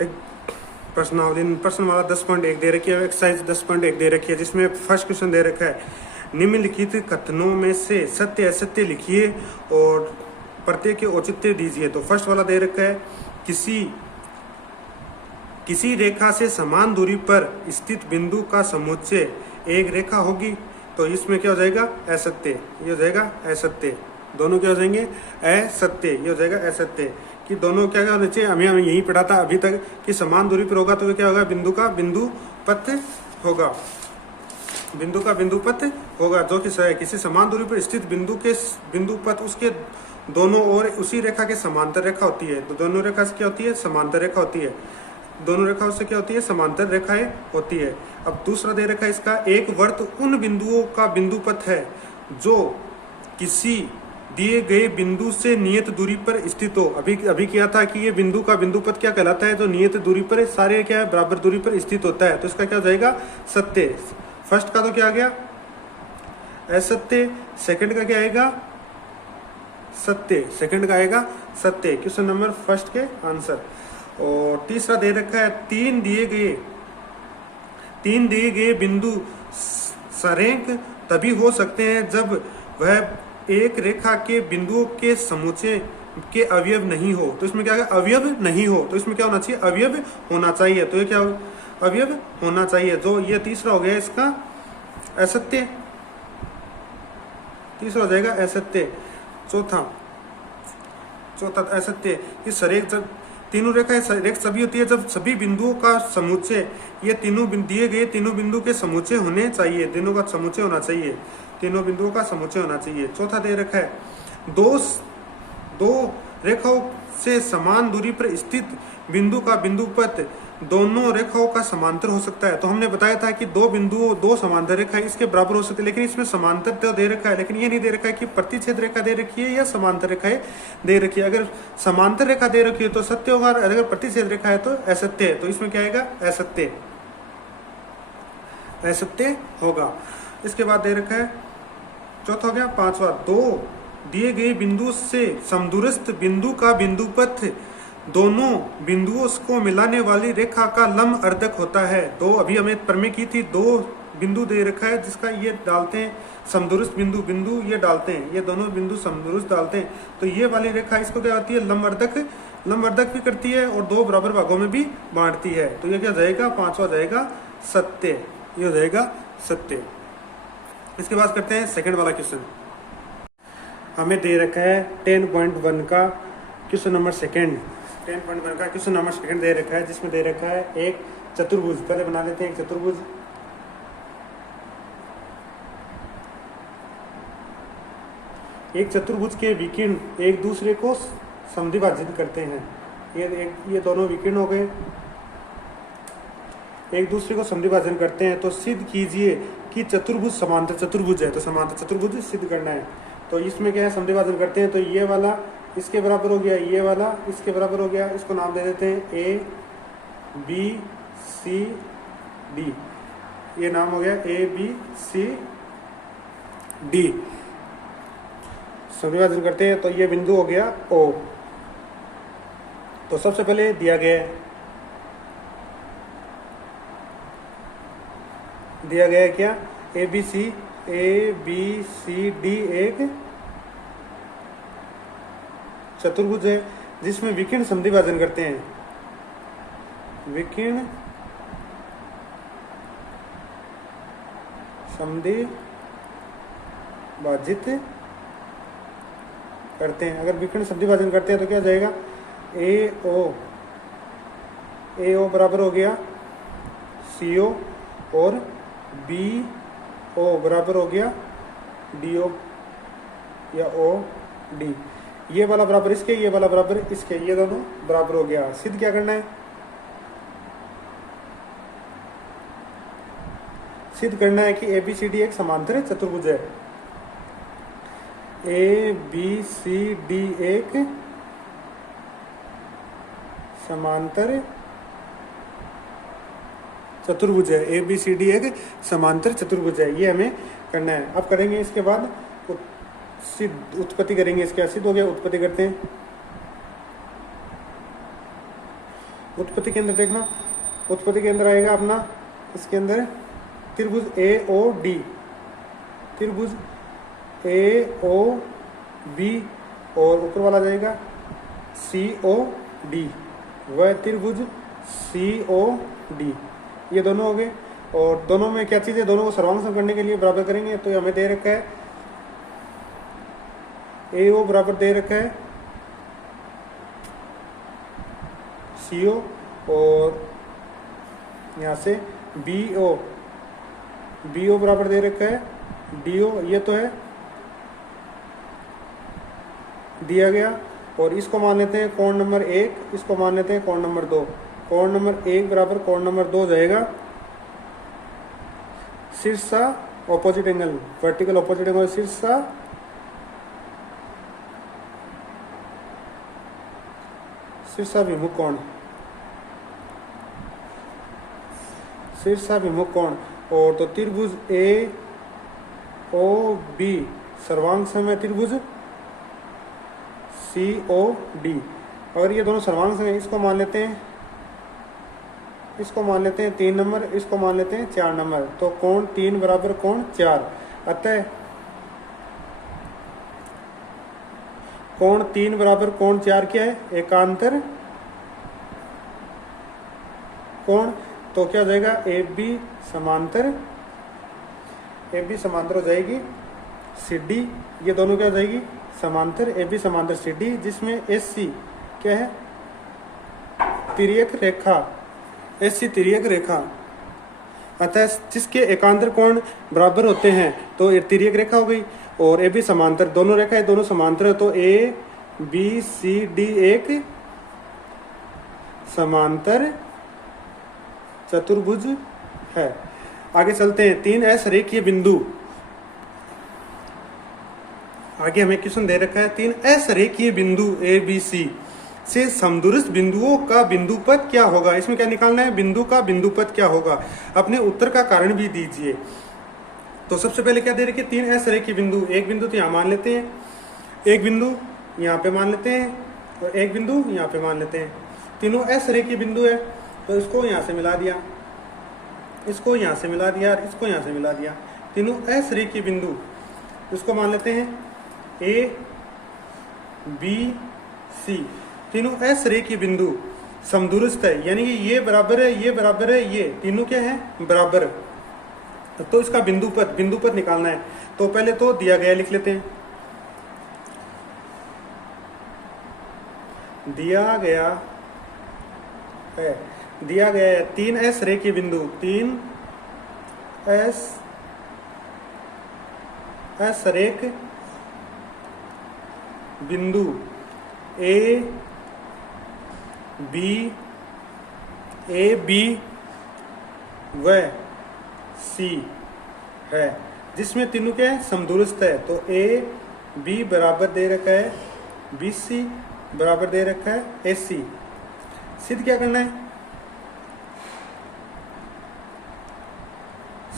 एक प्रश्न वाला 10.1 दे रखी है, एक्सरसाइज 10.1 दे रखी है, जिसमें फर्स्ट क्वेश्चन दे रखा है निम्नलिखित कथनों में से सत्य असत्य लिखिए और प्रत्येक के औचित्य दीजिए। तो फर्स्ट वाला दे रखा है किसी रेखा से समान दूरी पर स्थित बिंदु का समुच्चय एक रेखा होगी, तो इसमें क्या हो जाएगा असत्य, ये हो जाएगा असत्य। दोनों क्या हो जाएंगे असत्य, ये हो जाएगा असत्य कि दोनों क्या होना चाहिए। हमें यही पढ़ा था अभी तक कि समान दूरी पर होगा तो क्या होगा बिंदु का बिंदु पथ होगा, बिंदु का बिंदु पथ होगा जो कि किसी समान दूरी पर स्थित बिंदु के बिंदु पथ उसके दोनों ओर उसी रेखा के समांतर रेखा होती है। तो दोनों रेखा से क्या होती है समांतर रेखा होती है, दोनों रेखाओं से क्या होती है समांतर रेखाएं होती है। अब दूसरा दे रखा है इसका एक वर्त उन बिंदुओं का बिंदु पथ है जो किसी दिए गए बिंदु से नियत दूरी पर स्थित हो। अभी क्या था कि ये बिंदु का बिंदु पथ क्या कहलाता है, जो नियत दूरी पर सारे क्या है बराबर दूरी पर स्थित होता है। तो इसका क्या हो जाएगा सत्य। फर्स्ट का तो क्या आ गया असत्य, सेकंड का क्या आएगा सत्य, सेकंड का आएगा सत्य, क्वेश्चन नंबर फर्स्ट के आंसर। और तीसरा दे रखा है तीन दिए गए बिंदु सरेख तभी हो सकते हैं जब वह एक रेखा के बिंदुओं के समुच्चय के अवयव नहीं हो। तो इसमें क्या है अवयव नहीं हो, तो इसमें क्या होना चाहिए अवयव होना चाहिए। तो ये क्या अवयव होना चाहिए, जो ये तीसरा हो गया इसका असत्य, तीसरा हो जाएगा असत्य। चौथा असत्य कि सरेख जब तीनों रेखाएं सरेख सभी होती है जब सभी बिंदुओं का समुच्चय ये तीनों दिए गए तीनों बिंदु के समुच्चय होने चाहिए, तीनों का समुच्चय होना चाहिए, तीनों बिंदुओं का समुच्चय होना चाहिए। चौथा दे रखा है दो रेखाओं से समान दूरी पर स्थित बिंदु का बिंदु पथ दोनों रेखाओं का समांतर हो सकता है। तो हमने बताया था कि दो समांतर रेखा इसके बराबर हो सकती है, लेकिन इसमें समांतर तो दे रखा है, लेकिन ये नहीं दे रखा है कि प्रतिच्छेद रेखा दे रखी है या समांतर रेखाएं दे रखी है। अगर समांतर रेखा दे रखी है तो सत्य होगा, अगर प्रतिच्छेद रेखा है तो असत्य है। तो इसमें क्या आएगा असत्य, असत्य होगा। इसके बाद दे रखा है चौथा हो गया। पांचवा दो दिए गए बिंदु से समदूरस्थ बिंदु का बिंदु पथ दोनों बिंदुओं को मिलाने वाली रेखा का लंब अर्धक होता है। दो अभी हमें प्रमेय की थी, दो बिंदु दे रखा है जिसका ये डालते हैं समदूरस्थ बिंदु ये डालते हैं, ये दोनों बिंदु समदूरस्थ डालते हैं, तो ये वाली रेखा इसको क्या आती है लंब अर्धक भी करती है और दो बराबर भागों में भी बांटती है। तो ये क्या जाएगा पांचवा जाएगा सत्य, ये हो जाएगा सत्य। इसके बाद करते हैं सेकंड वाला क्वेश्चन। हमें दे रखा है 10.1 का क्वेश्चन नंबर सेकंड, 10.1 का क्वेश्चन नंबर सेकंड दे रखा है, जिसमें दे रखा है एक चतुर्भुज। पहले बना लेते हैं एक चतुर्भुज। एक चतुर्भुज के विकर्ण एक दूसरे को समद्विभाजित करते हैं। ये दोनों विकर्ण हो गए, एक दूसरे को समद्विभाजन करते हैं। तो सिद्ध कीजिए कि चतुर्भुज समांतर चतुर्भुज है। तो समांतर चतुर्भुज सिद्ध करना है। तो इसमें क्या है समद्विभाजन करते हैं, तो ये वाला इसके बराबर हो गया, ये वाला इसके बराबर हो गया, इसको नाम दे देते हैं ए बी सी डी, ये नाम हो गया ए बी सी डी। समद्विभाजन करते हैं तो ये बिंदु हो गया ओ। तो सबसे पहले दिया गया है क्या ए बी सी डी एक चतुर्भुज है जिसमें विकर्ण समद्विभाजन करते हैं, विकर्ण समद्विभाजित करते हैं। अगर विकर्ण समद्विभाजन करते हैं तो क्या जाएगा ए ओ बराबर हो गया सी ओ और बी ओ बराबर हो गया डी ओ या ओ डी। ये वाला बराबर इसके, ये वाला बराबर इसके, ये दोनों बराबर हो गया। सिद्ध क्या करना है, सिद्ध करना है कि ABCD एक समांतर चतुर्भुज है। ABCD एक समांतर चतुर्भुज है, ABCD एक समांतर चतुर्भुज है, ये हमें करना है। अब करेंगे इसके बाद सिद्ध उत्पत्ति करेंगे। इसके सिद्ध हो गया, उत्पत्ति करते हैं। उत्पत्ति केंद्र देखना, उत्पत्ति केंद्र आएगा अपना इसके अंदर त्रिभुज AOD, त्रिभुज AOB और ऊपर वाला जाएगा COD, वह त्रिभुज COD। ये दोनों हो गए। और दोनों में क्या चीज़ है, दोनों को सर्वांग करने के लिए बराबर करेंगे। तो हमें दे रखा है AO बराबर दे रखा है CO और यहाँ से BO बराबर दे रखा है DO, ये तो है दिया गया। और इसको मान लेते हैं कोण नंबर 1, इसको मान लेते हैं कोण नंबर 2। कोण नंबर 1 बराबर कोण नंबर 2 जाएगा शीर्षा opposite angle, vertical opposite angle शीर्षा शीर्षाभिमुख कोण, शीर्षाभिमुख कोण। और तो त्रिभुज AOB सर्वांग समय त्रिभुज COD। और ये दोनों सर्वांग समय, इसको मान लेते हैं, इसको मान लेते हैं 3 नंबर, इसको मान लेते हैं 4 नंबर। तो कोण 3 बराबर कोण 4, अतः कोण 3 बराबर कोण 4 क्या है, एकांतर कोण। तो क्या हो जाएगा, AB समांतर, AB समांतर हो जाएगी CD, ये दोनों क्या हो जाएगी समांतर, AB समांतर CD, जिसमें SC क्या है, तिर्यक रेखा, SC तिर्यक रेखा। अतः जिसके एकांतर कोण बराबर होते हैं तो ये तिर्यक रेखा हो गई। और AB समांतर, दोनों रेखा है, दोनों समांतर है, तो ABCD एक समांतर चतुर्भुज है। आगे चलते हैं, 3 असरेखीय बिंदु। आगे हमें क्वेश्चन दे रखा है, 3 असरेखीय बिंदु ABC से समदूरस्थ बिंदुओं का बिंदुपथ क्या होगा। इसमें क्या निकालना है, बिंदु का बिंदुपथ क्या होगा। अपने उत्तर का कारण भी दीजिए। तो सबसे पहले क्या दे रखी है, 3 असरेखीय बिंदु। एक बिंदु तो यहाँ मान लेते हैं, एक बिंदु यहाँ पे मान लेते हैं और एक बिंदु यहाँ पे मान लेते हैं। तीनों असरेखीय बिंदु है, तो इसको यहाँ से मिला दिया, इसको यहाँ से मिला दिया, इसको यहाँ से मिला दिया। तीनों असरेखीय बिंदु, इसको मान लेते हैं ABC। तीनों असरेखीय बिंदु समदूरस्थ है, यानी कि ये बराबर है, ये बराबर है, ये तीनों क्या है, बराबर। तो इसका बिंदुपथ निकालना है। तो पहले तो दिया गया लिख लेते हैं, दिया गया है 3 असरेखीय बिंदु, 3 असरेख बिंदु A B व C है, जिसमें तीनों क्या है, समदूरस्थ है। तो AB बराबर दे रखा है BC बराबर दे रखा है AC। सिद्ध क्या करना है,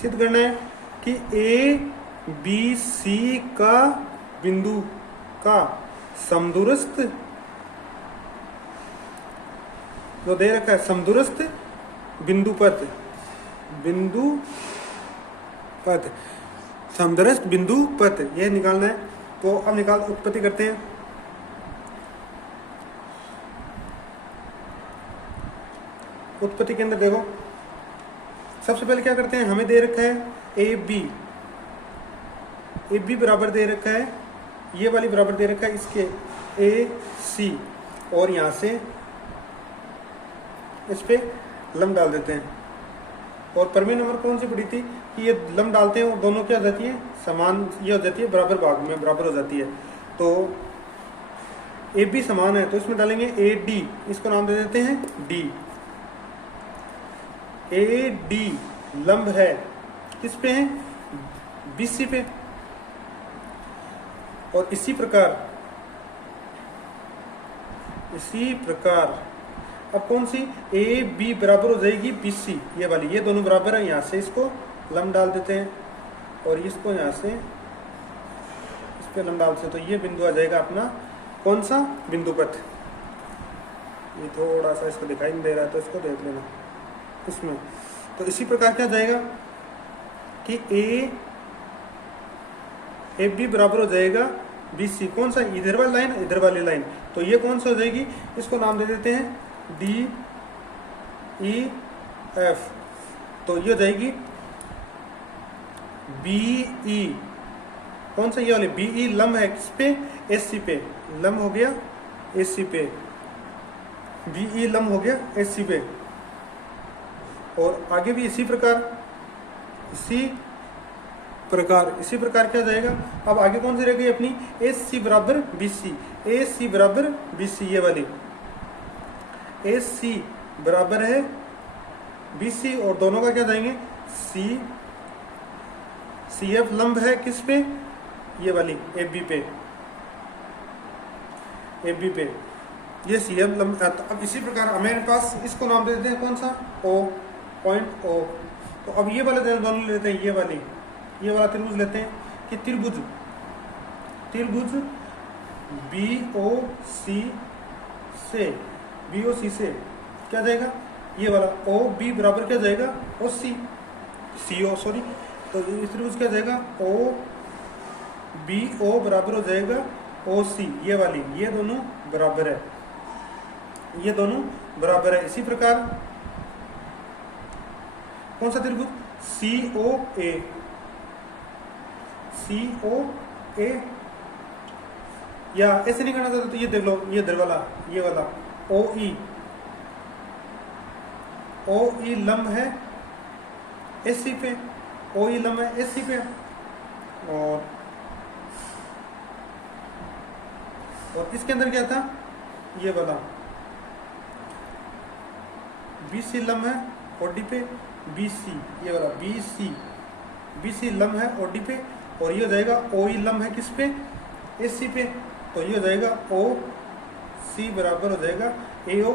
सिद्ध करना है कि ABC का बिंदु का समदूरस्थ जो दे रखा है, समदूरस्थ बिंदुपथ, समदूरस्थ बिंदुपथ यह निकालना है। तो अब उत्पत्ति करते हैं। उत्पत्ति के अंदर देखो, सबसे पहले क्या करते हैं, हमें दे रखा है AB बराबर दे रखा है, ये वाली बराबर दे रखा है इसके AC, और यहाँ से इस पे लंब डाल देते हैं। और प्रमेय नंबर कौन सी पड़ी थी कि ये लंब डालते हैं और दोनों क्या हो जाती है, समान, ये हो जाती है बराबर भाग में बराबर हो जाती है। तो AB समान है, तो इसमें डालेंगे AD, इसको नाम दे देते हैं D। AD लंब है, किस पे है, BC पे। और इसी प्रकार अब कौन सी, AB बराबर हो जाएगी BC, ये वाली, ये दोनों बराबर है। यहाँ से इसको लंब डाल देते हैं और इसको यहाँ से इस पे लंब डाल से, तो ये बिंदु आ जाएगा अपना कौन सा, बिंदुपथ। ये थोड़ा सा इसको दिखाई नहीं दे रहा है तो इसको देख लेना इसमें। तो इसी प्रकार क्या जाएगा कि ए बी बराबर हो जाएगा बी सी। कौन सा, इधर वाली लाइन, इधर वाली लाइन। तो ये कौन सा हो जाएगी, इसको नाम दे देते हैं डी ई एफ। तो ये हो जाएगी बी ई। कौन सा, ये वाले बी ई लंब है किस पे, एस सी पे, लंब हो गया एस सी पे, बी ई लंब हो गया एस सी पे। और आगे भी इसी प्रकार क्या जाएगा। अब आगे कौन सी रह गई अपनी, एस सी बराबर बी सी, एस सी बराबर बी सी, ये वाली एस सी बराबर है बी सी। और दोनों का क्या जाएंगे, सी एफ लंब है किस पे, ये वाली एफ बी पे, एफ बी पे, ये सी एफ लंब। अब इसी प्रकार हमारे पास इसको नाम दे देते हैं कौन सा, ओ, पॉइंट ओ। तो अब ये वाले दोनों लेते हैं, ये वाला त्रिभुज लेते हैं कि त्रिभुज बी ओ सी से क्या जाएगा, ये वाला ओ बी बराबर क्या जाएगा, ओ सी ओ सॉरी। तो इस त्रिभुज क्या जाएगा, ओ बी ओ बराबर हो जाएगा ओ सी, ये वाली, ये दोनों बराबर है, ये दोनों बराबर है। इसी प्रकार कौन सा त्रिभुज, सी ओ ए, या ऐसे नहीं करना चाहते तो ये देख लो, ये वाला ओ ई लंब है एस सी पे, ओ ई लंब है एस सी पे। और इसके अंदर क्या था, ये वाला बी सी लंब है ओडी पे, बी सी, ये वाला बी सी लंब है ओडी पे। और ये हो जाएगा ओ ई लंब है किस पे, एस सी पे। तो ये हो जाएगा ओ सी बराबर हो जाएगा ए ओ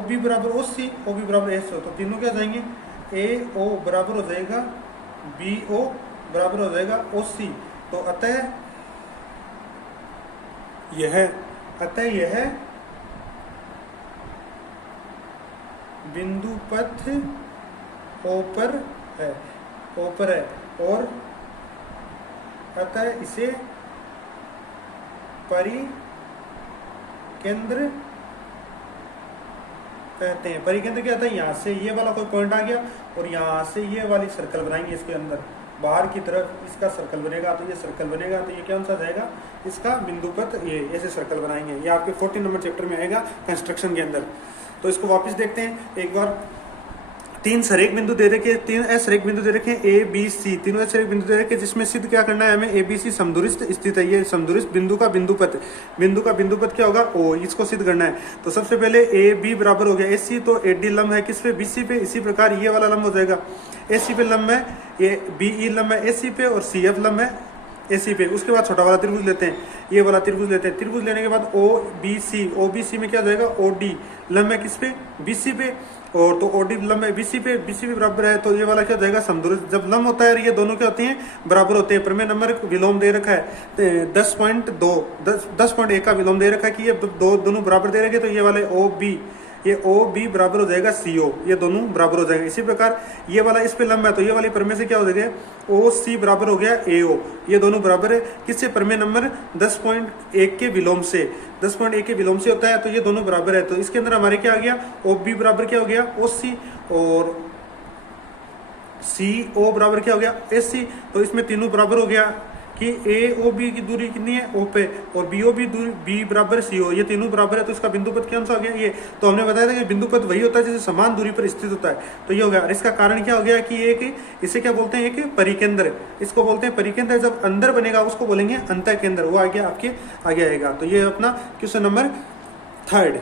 बी बराबर ओ सी, ओ बी बराबर एस ओ। तो तीनों क्या जाएंगे, ए ओ बराबर हो जाएगा बी ओ बराबर हो जाएगा ओ सी। तो अतः यह बिंदु पथ ओ पर है, और अतः इसे परिकेंद्र कहते हैं। परिकेंद्र क्या होता है, यहाँ से ये वाला कोई पॉइंट आ गया और यहाँ से ये वाली सर्कल बनाएंगे, इसके अंदर बाहर की तरफ इसका सर्कल बनेगा, तो ये सर्कल बनेगा, तो ये क्या सा जाएगा, इसका बिंदु पथ, ये ऐसे सर्कल बनाएंगे। ये आपके 14 नंबर चैप्टर में आएगा कंस्ट्रक्शन के अंदर। तो इसको वापस देखते हैं एक बार। 3 सरेख बिंदु दे रखे, 3 असरेख बिंदु दे रखे, ए बी सी, तीनों असरेख बिंदु दे रखे, जिसमें सिद्ध क्या करना है हमें, ए बी सी समदूरिस्थ स्थित है। ये समदूरिस्थ बिंदु का बिंदुपथ क्या होगा, ओ, इसको सिद्ध करना है। तो सबसे पहले ए बी बराबर हो गया एस सी, तो ए डी लंब है किस पे, बी सी पे। इसी प्रकार ये वाला लंब हो जाएगा एस सी पे लंब है, ये बी ई लंब है एस सी पे, और सी एफ लंब है एस सी पे। उसके बाद छोटा वाला त्रिभुज लेते हैं, ये वाला त्रिभुज लेते हैं। त्रिभुज लेने के बाद ओ बी सी में क्या जाएगा, ओ डी लंब है किस पे, बी सी पे। और तो ओडी लंब है बीसी पे बराबर है, तो ये वाला क्या जाएगा समदूरस्थ। जब लंब होता है ये दोनों क्या होते हैं, बराबर होते हैं। प्रमेय नंबर विलोम दे रखा है 10.1 का विलोम दे रखा है कि ये दोनों बराबर दे रखे, तो ये वाले ओ बी बराबर हो जाएगा सी ओ, ये दोनों बराबर हो जाएंगे। इसी प्रकार ये वाला इस पे लंब है, तो ये वाली प्रमेय से क्या हो जाएगा, ओ सी बराबर हो गया ए ओ, ये दोनों बराबर है किससे, प्रमेय नंबर 10.1 के विलोम से। 10.1 के विलोम से होता है, तो ये दोनों बराबर है। तो इसके अंदर हमारे क्या आ गया, ओ बी बराबर क्या हो गया, ओ सी, और सी ओ बराबर क्या हो गया, एस सी। तो इसमें तीनों बराबर हो गया कि ए ओ बी की दूरी कितनी है, ओ पे, और बी ओ बी दूरी बी बराबर सी ओ, ये तीनों बराबर है। तो इसका बिंदुपथ कौन सा हो गया, ये। तो हमने बताया था कि बिंदुपथ वही होता है जिसे समान दूरी पर स्थित होता है। तो ये हो गया। और इसका कारण क्या हो गया कि एक इसे क्या बोलते हैं, एक परिकेंद्र, इसको बोलते हैं परिकेंद्र। जब अंदर बनेगा उसको बोलेंगे अंतःकेंद्र, वो आगे आपके आगे आएगा। तो ये अपना क्वेश्चन नंबर 3